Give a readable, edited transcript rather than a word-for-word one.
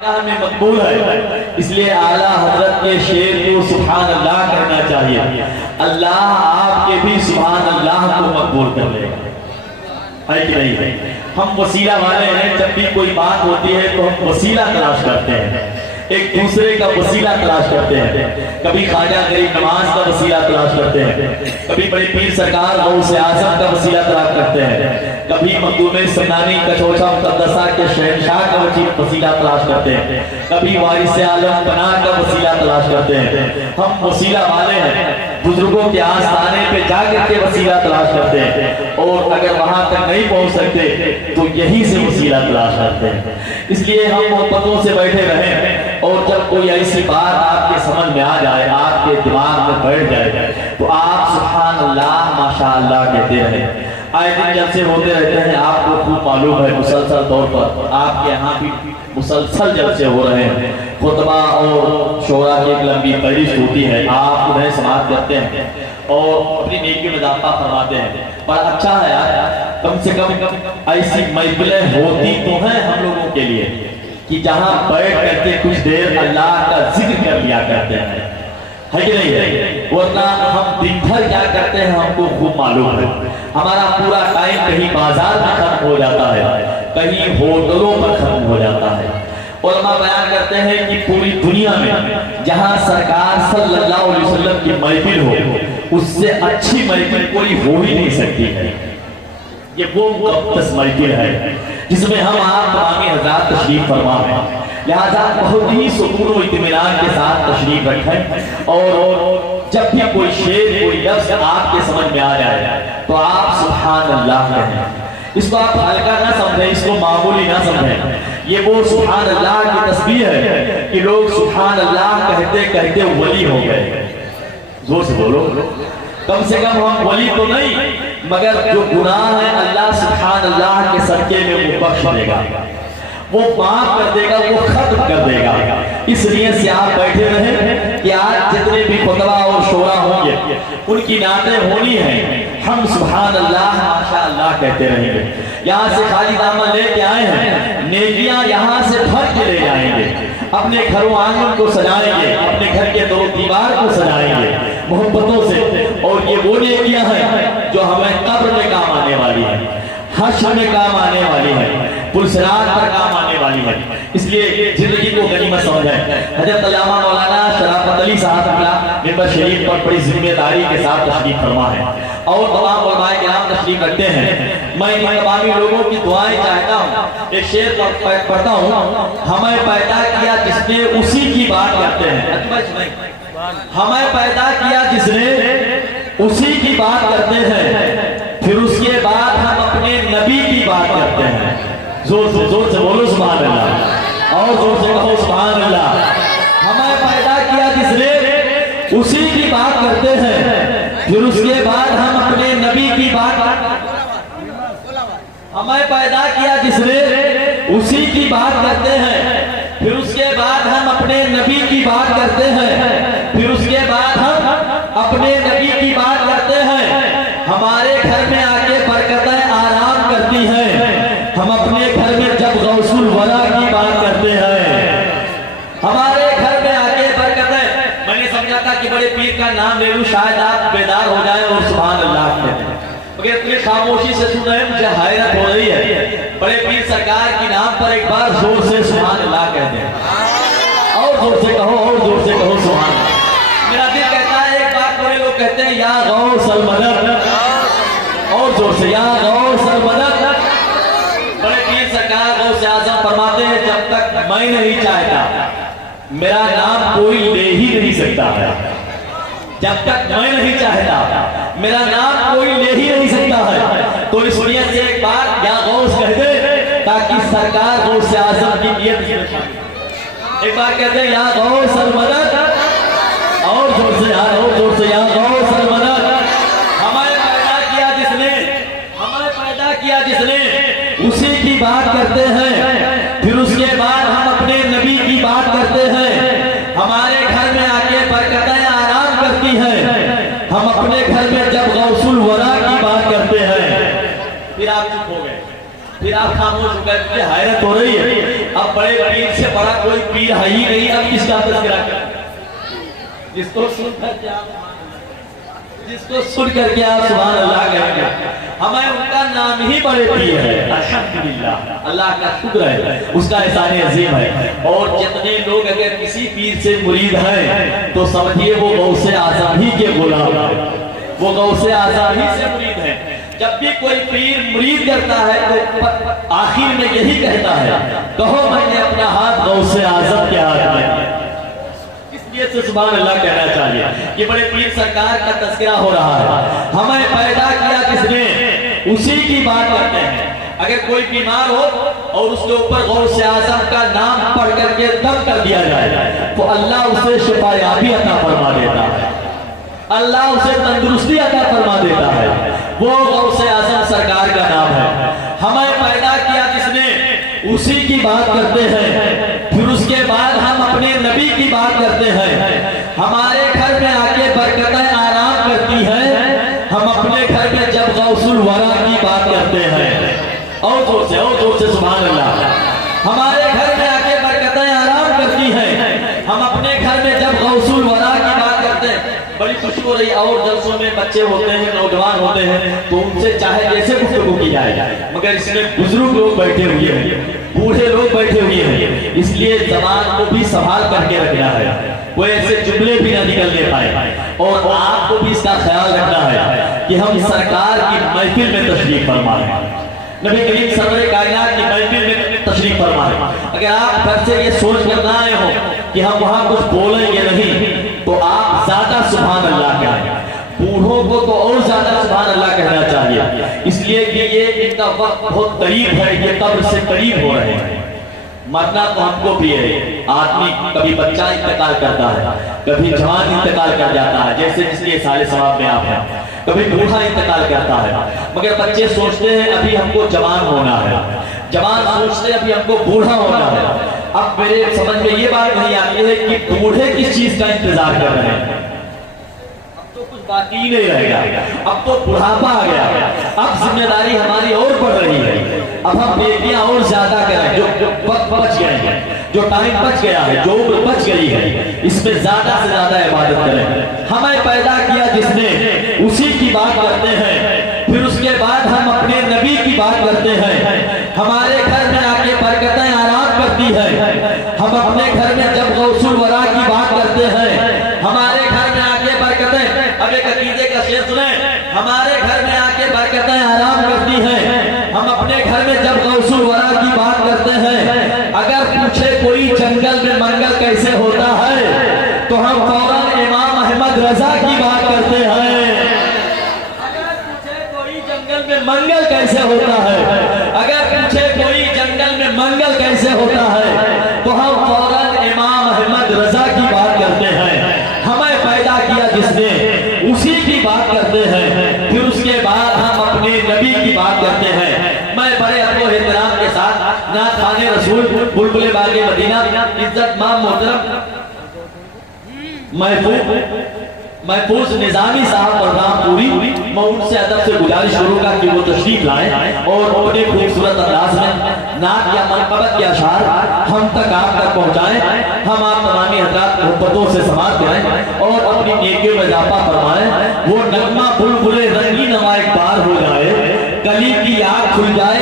میں مقبول ہے، اس لیے اعلیٰ حضرت کے شعر کو سبحان اللہ کہنا چاہیے۔ اللہ آپ کے بھی سبحان اللہ کو مقبول کر لے گا، ہے کہ نہیں ہے؟ ہم وسیلہ والے ہیں، جب بھی کوئی بات ہوتی ہے تو ہم وسیلہ تلاش کرتے ہیں، ایک دوسرے کا وسیلہ تلاش کرتے ہیں۔ کبھی خواجہ غریب نواز کا وسیلہ تلاش کرتے ہیں، کبھی بڑے پیر سرکار غوث اعظم کا وسیلہ تلاش کرتے ہیں، کبھی مخدوم سمنانی کچوچا مقدسہ کے شہنشاہ کا وسیلہ تلاش کرتے ہیں، کبھی وارث عالم پناہ کا وسیلہ تلاش کرتے ہیں۔ ہم وسیلہ والے ہیں، بزرگوں کے آستانے پہ جا کر کے وسیلہ تلاش کرتے ہیں، اور اگر وہاں تک نہیں پہنچ سکتے تو یہی سے وسیلہ تلاش کرتے ہیں۔ اس لیے ہم محبتوں سے بیٹھے رہیں، اور جب کوئی ایسی بات آپ کے سمجھ میں آ جائے، آپ کے دماغ میں بیٹھ جائے، تو آپ سبحان اللہ ماشاءاللہ کہتے رہیں۔ آئے دن جلسے ہوتے رہتے ہیں، آپ کو خوب معلوم ہے، مسلسل طور پر آپ کے یہاں بھی مسلسل جلسے ہو رہے ہیں، خطبہ اور شعراء کی ایک لمبی فہرست ہوتی ہے، آپ انہیں سماعت کرتے ہیں اور اپنی نیکی میں اضافہ فرماتے ہیں۔ پر اچھا ہے یار، کم سے کم ایسی محفلیں ہوتی تو ہیں ہم لوگوں کے لیے کہ جہاں بیٹھ کر کے کچھ دیر اللہ کا ذکر کر لیا کرتے ہیں، ہے کہ نہیں ہے؟ ورنہ ہم دن بھر کیا کرتے ہیں ہم کو خوب معلوم ہے، ہمارا پورا ٹائم کہیں بازار میں ختم ہو جاتا ہے، کہیں ہوٹلوں پر ختم ہو جاتا ہے۔ علماء بیان کرتے ہیں کہ پوری دنیا میں جہاں سرکار صلی اللہ علیہ وسلم کی محفل ہو، اس سے اچھی محفل کوئی ہو ہی نہیں سکتی ہے۔ یہ وہ مقدس محفل ہے جس میں ہم آپ تمامی حضرات تشریف فرما ہیں، لہذا بہت ہی سکون و اطمینان کے ساتھ تشریف رکھیں، اور جب بھی کوئی شعر کوئی لفظ آپ کے سمجھ میں آ جائے تو آپ سبحان اللہ کہیں۔ اس کو آپ ہلکا نہ سمجھیں، اس کو معمولی نہ سمجھیں، یہ وہ سبحان اللہ کی تسبیح ہے کہ لوگ سبحان اللہ کہتے کہتے ولی ہو گئے۔ زور سے بولو، کم سے کم ہم ولی تو نہیں، مگر جو گناہ ہے اللہ سبحان اللہ کے صدقے میں وہ بخش دے گا، وہ معاف کر دے گا، وہ ختم کر دے گا۔ اس لیے سے آپ بیٹھے رہیں کہ آج جتنے بھی خطبہ اور شعراء ہوں گے ان کی نعتیں ہونی ہیں، ہم سبحان اللہ ماشاءاللہ کہتے رہیں گے۔ یہاں سے خالی دامن لے کے آئے ہیں، نیکیاں یہاں سے بھر کے لے جائیں گے، اپنے گھروں آنگن کو سجائیں گے، اپنے گھر کے دو دیوار کو سجائیں گے محبتوں سے، اور یہ وہ نیکیاں ہیں جو ہمیں قبر میں کام آنے والی ہیں، حشر میں کام آنے والی ہیں، پلسرات پر کام آنے والی ہے۔ اس لیے زندگی کو غنیمت سمجھیں۔ حضرت علامہ مولانا شرافت علی صاحب ممبر شریف پر بڑی ذمہ داری کے ساتھ تشریف فرما ہے، اور تمام علماء کرام تشریف رکھتے ہیں۔ میں ان تمامی لوگوں کی دعائیں چاہتا ہوں، ایک شعر پڑھتا ہوں، ہمیں پیدا کیا جس نے اسی کی بات کرتے ہیں، ہمیں پیدا کیا جس نے اسی کی بات کرتے ہیں، پھر اس کے بعد ہم اپنے نبی کی بات کرتے ہیں۔ زور سے بولو سبحان اللہ، اور زور سے کہو سبحان اللہ۔ ہمیں پیدا کیا جس نے اسی کی بات کرتے ہیں، پھر اس کے بعد ہم اپنے نبی کی بات کرتے ہیں۔ ہمیں پیدا کیا جس نے اسی کی بات کرتے ہیں، پھر اس کے بعد ہم اپنے نبی کی بات کرتے ہیں، پھر اس کے بعد ہم اپنے نبی کی بات کرتے ہیں۔ ہمارے گھر میں آ کے برکتیں آرام کرتی ہیں، ہم اپنے گھر میں جب غوث الورا کی بات کرتے ہیں، ہمارے گھر میں آ کے برکتیں۔ میں نے سمجھا تھا کہ بڑے پیر کا نام لے لوں شاید آپ بیدار ہو جائیں اور سبحان اللہ کہتے ہیں، مگر اتنی خاموشی سے سن رہے ہیں، مجھے حیرت ہو رہی ہے۔ بڑے پیر سرکار کی نام پر ایک بار زور سے سبحان اللہ کہتے ہیں، اور زور سے کہو، اور زور سے کہو سبحان اللہ۔ میرا دل کہتا ہے ایک بار بڑے لوگ کہتے ہیں یا غوث المدد، اور زور سے یا غوث المدد۔ بڑے پیر سرکار غوث اعظم فرماتے ہیں جب تک میں نہیں چاہتا میرا نام کوئی لے ہی نہیں سکتا ہے، جب تک میں نہیں چاہتا میرا نام کوئی لے ہی نہیں سکتا ہے۔ تو اس نیت سے ایک بار یا غوث کہہ دے تاکہ سرکار غوث اعظم کی نیت میں شامل۔ ایک بار کہتے ہیں یا غوث المدد، اور زور سے یا غوث المدد۔ ہمیں پیدا کیا جس نے، ہمیں پیدا کیا جس نے اسی کی بات کرتے ہیں، پھر اس کے بعد ہم اپنے نبی کی بات کرتے ہیں۔ ہمارے گھر میں آ کے برکتیں آرام کرتی ہیں، ہم اپنے گھر میں جب غوث الورا کی بات کرتے ہیں۔ پھر آپ چپ ہو گئے، پھر آپ خاموش ہو گئے، مجھے حیرت ہو رہی ہے۔ اب بڑے پیر سے بڑا کوئی پیر ہے ہی نہیں، اب کس کا تذکرہ کریں؟ جس کو سن کر کے آپ سبحان اللہ کہیں گے، ہمیں ان کا نام ہی بڑے پیر ہے۔ الحمدللہ، اللہ کا شکر ہے، اس کا احسان عظیم ہے۔ اور جتنے لوگ اگر کسی پیر سے مرید ہیں تو سمجھیے وہ غوث اعظم ہی کے غلام ہیں، وہ غوث اعظم ہی سے مرید ہیں۔ جب بھی کوئی پیر مرید کرتا ہے تو آخر میں یہی کہتا ہے، کہو میں نے اپنا ہاتھ غوث اعظم کے ہاتھ میں، اس لیے سے سبحان اللہ کہنا چاہیے۔ یہ بڑے پیر سرکار کا تذکرہ ہو رہا ہے، ہمیں پیدا کیا کس نے؟ اسی کی بات کرتے ہیں۔ اگر کوئی بیمار ہو اور اس کے اوپر غوث اعظم کا نام پڑھ کر کے دم کر دیا جائے تو اللہ اسے شفا یابی عطا فرما دیتا ہے، اللہ اسے تندرستی عطا فرما دیتا ہے۔ وہ غوث اعظم سرکار کا نام ہے۔ ہمیں پیدا کیا کس نے؟ اسی کی بات کرتے ہیں۔ پھر اس کے بعد ہم اپنے نبی کی بات کرتے ہیں۔ ہمارے گھر میں آ کے برکتیں آرام کرتی ہیں، ہم اپنے گھر میں جب غوث الورا کی بات کرتے ہیں، اور زور سے سبحان اللہ، ہمارے گھر میں آ کے برکتیں آرام کرتی ہیں، ہم اپنے گھر میں جب غوث الورا کی بات کرتے ہیں، بڑی خوشی ہو رہی۔ اور جلسوں میں بچے ہوتے ہیں، نوجوان ہوتے ہیں، تو ان سے چاہے جیسے گفتگو کی جائے، مگر اس میں بزرگ لوگ بیٹھے ہوئے ہیں، بوڑھے لوگ بیٹھے ہوئے ہیں، اس لیے زبان کو بھی سنبھال کر کے رکھنا ہے، کوئی ایسے جملے بھی نہ نکلنے پائے۔ اور آپ کو بھی اس کا خیال رکھنا ہے کہ ہم سرکار کی محفل میں تشریف فرما ہیں، نبی کریم سرور کائنات کی محفل میں تشریف فرما ہیں۔ اگر آپ گھر سے یہ سوچ کر نہ آئے ہو کہ ہم وہاں کچھ بولیں گے نہیں، تو آپ زیادہ سبحان اللہ کہیں۔ بوڑھوں کو تو اور زیادہ سبحان اللہ کہنا چاہیے، اس لیے کہ یہ ان کا وقت بہت قریب ہے، یہ قبر سے قریب ہو رہے ہیں۔ مرنا تو ہم کو بھی ہے، آدمی کبھی بچہ انتقال کرتا ہے، کبھی جوان انتقال کر جاتا ہے، جیسے جس کے سارے ثواب میں آپ ہیں، کبھی بوڑھا انتقال کرتا ہے، مگر بچے سوچتے ہیں ابھی ہم کو جوان ہونا ہے، جوان سوچتے ہیں ابھی ہم کو بوڑھا ہونا ہے۔ اب میرے سمجھ میں یہ بات نہیں آتی ہے کہ بوڑھے کس چیز کا انتظار کر رہے ہیں، باقی نہیں رہے گا، اب تو بڑھاپا آ گیا، اب ذمہ داری ہماری اور بڑھ رہی ہے، اب ہم بیٹیاں اور زیادہ کریں، جو وقت بچ گئے ہیں، جو ٹائم بچ گیا ہے، جو عمر بچ گئی ہے، اس میں زیادہ سے زیادہ عبادت کریں۔ ہمیں پیدا کیا جس نے، اسی کی بات کرتے ہیں۔ پھر اس کے بعد ہم اپنے نبی کی بات کرتے ہیں۔ ہمارے گھر میں آ کے برکتیں آرام کرتی ہے، ہم اپنے گھر میں جب غوث الورا کی بات کرتے ہیں، ہمارے گھر میں آ کے برکتیں، اب ایک عقیدے کا شعر سنیں، ہمارے گھر میں آ کے برکتیں آرام کرتی ہیں، ہم اپنے گھر میں جب غوث الورا کی بات کرتے ہیں۔ اگر پوچھے کوئی جنگل میں منگل کیسے ہوتا ہے تو ہم فوراً امام احمد رضا کی بات کرتے ہیں۔ اگر پوچھے کوئی جنگل میں منگل کیسے ہوتا ہے، اگر پوچھے کوئی جنگل میں منگل کیسے ہوتا ہے تو ہم فوراً امام احمد رضا کی بات کرتے ہیں۔ ہمیں پیدا کیا جس نے، اسی کی بات کرتے ہیں۔ پھر اس کے بعد ہم اپنے نبی کی بات کرتے ہیں۔ میں بڑے ادب و احترام کے ساتھ نعت خوان رسول بلبل باغ مدینہ عزت مام محترم محفوظ نظامی صاحب پروگرام پوری، میں ان سے ادب سے گزارش کروں گا کہ وہ تشریف لائیں اور اپنے خوبصورت انداز میں نعت یا منقبت کے اشعار ہم تک آپ تک پہنچائیں۔ ہم آپ تمامی حضرات محبتوں سے سماعت کریں اور اپنی نیکیوں میں اضافہ فرمائیں۔ وہ نغمہ بلبل رنگی نوا ایک بار ہو جائے، کلی کی آگ کھل جائے،